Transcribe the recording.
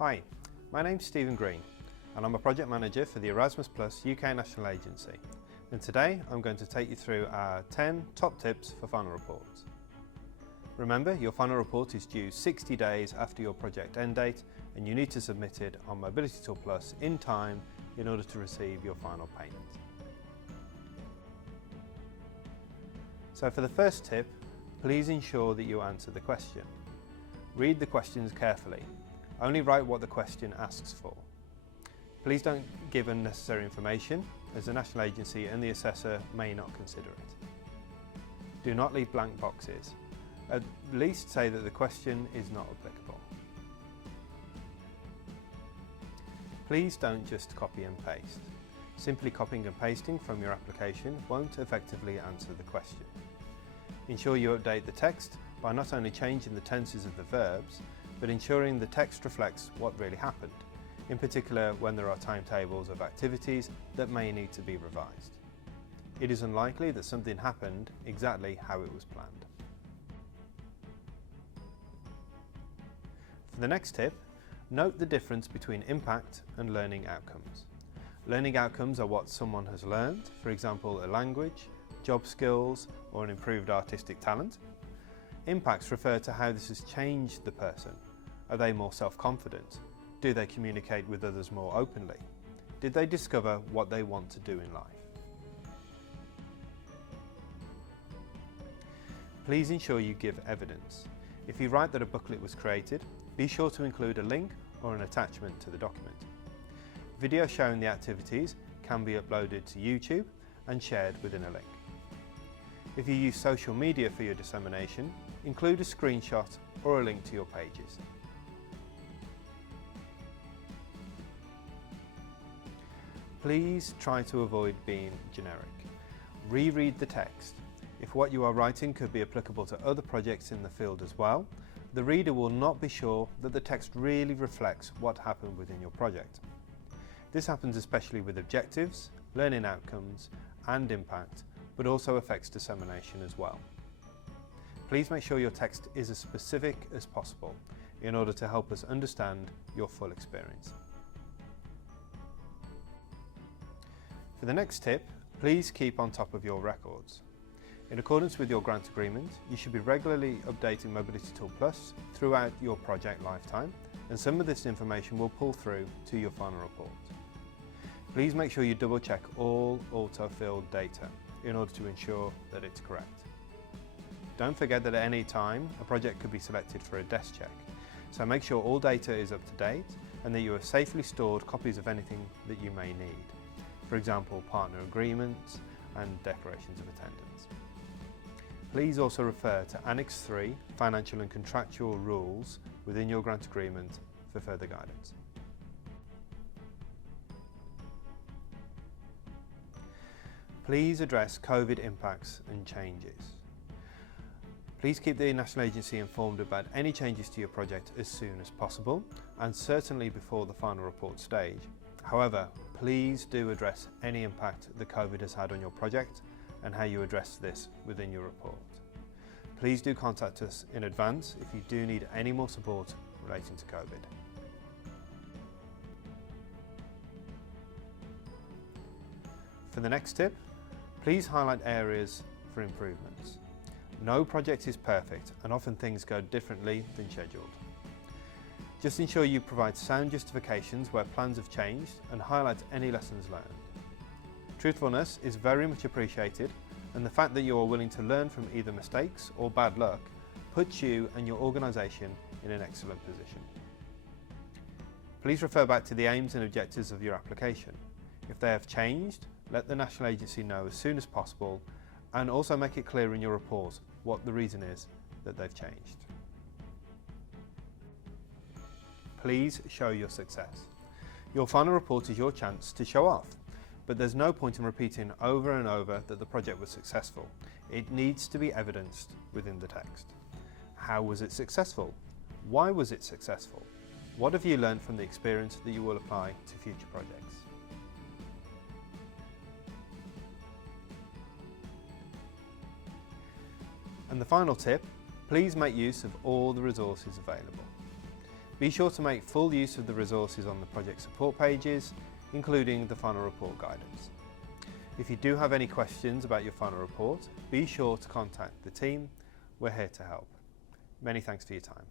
Hi, my name's Stephen Green and I'm a project manager for the Erasmus UK National Agency, and today I'm going to take you through our 10 top tips for final reports. Remember, your final report is due 60 days after your project end date and you need to submit it on Mobility Tool Plus in time in order to receive your final payment. So for the first tip, please ensure that you answer the question. Read the questions carefully. Only write what the question asks for. Please don't give unnecessary information, as the National Agency and the assessor may not consider it. Do not leave blank boxes. At least say that the question is not applicable. Please don't just copy and paste. Simply copying and pasting from your application won't effectively answer the question. Ensure you update the text by not only changing the tenses of the verbs, but ensuring the text reflects what really happened, in particular when there are timetables of activities that may need to be revised. It is unlikely that something happened exactly how it was planned. For the next tip, note the difference between impact and learning outcomes. Learning outcomes are what someone has learned, for example a language, job skills or an improved artistic talent. Impacts refer to how this has changed the person. Are they more self-confident? Do they communicate with others more openly? Did they discover what they want to do in life? Please ensure you give evidence. If you write that a booklet was created, be sure to include a link or an attachment to the document. Video showing the activities can be uploaded to YouTube and shared within a link. If you use social media for your dissemination, include a screenshot or a link to your pages. Please try to avoid being generic. Reread the text. If what you are writing could be applicable to other projects in the field as well, the reader will not be sure that the text really reflects what happened within your project. This happens especially with objectives, learning outcomes and impact, but also affects dissemination as well. Please make sure your text is as specific as possible in order to help us understand your full experience. For the next tip, please keep on top of your records. In accordance with your grant agreement, you should be regularly updating Mobility Tool Plus throughout your project lifetime, and some of this information will pull through to your final report. Please make sure you double check all auto-filled data in order to ensure that it's correct. Don't forget that at any time, a project could be selected for a desk check, so make sure all data is up to date and that you have safely stored copies of anything that you may need. For example, partner agreements and declarations of attendance. Please also refer to Annex 3, Financial and Contractual Rules within your grant agreement for further guidance. Please address COVID impacts and changes. Please keep the National Agency informed about any changes to your project as soon as possible, and certainly before the final report stage. However, please do address any impact that COVID has had on your project and how you address this within your report. Please do contact us in advance if you do need any more support relating to COVID. For the next tip, please highlight areas for improvements. No project is perfect and often things go differently than scheduled. Just ensure you provide sound justifications where plans have changed and highlight any lessons learned. Truthfulness is very much appreciated, and the fact that you are willing to learn from either mistakes or bad luck puts you and your organisation in an excellent position. Please refer back to the aims and objectives of your application. If they have changed, let the National Agency know as soon as possible, and also make it clear in your report what the reason is that they've changed. Please show your success. Your final report is your chance to show off, but there's no point in repeating over and over that the project was successful. It needs to be evidenced within the text. How was it successful? Why was it successful? What have you learned from the experience that you will apply to future projects? And the final tip, please make use of all the resources available. Be sure to make full use of the resources on the project support pages, including the final report guidance. If you do have any questions about your final report, be sure to contact the team. We're here to help. Many thanks for your time.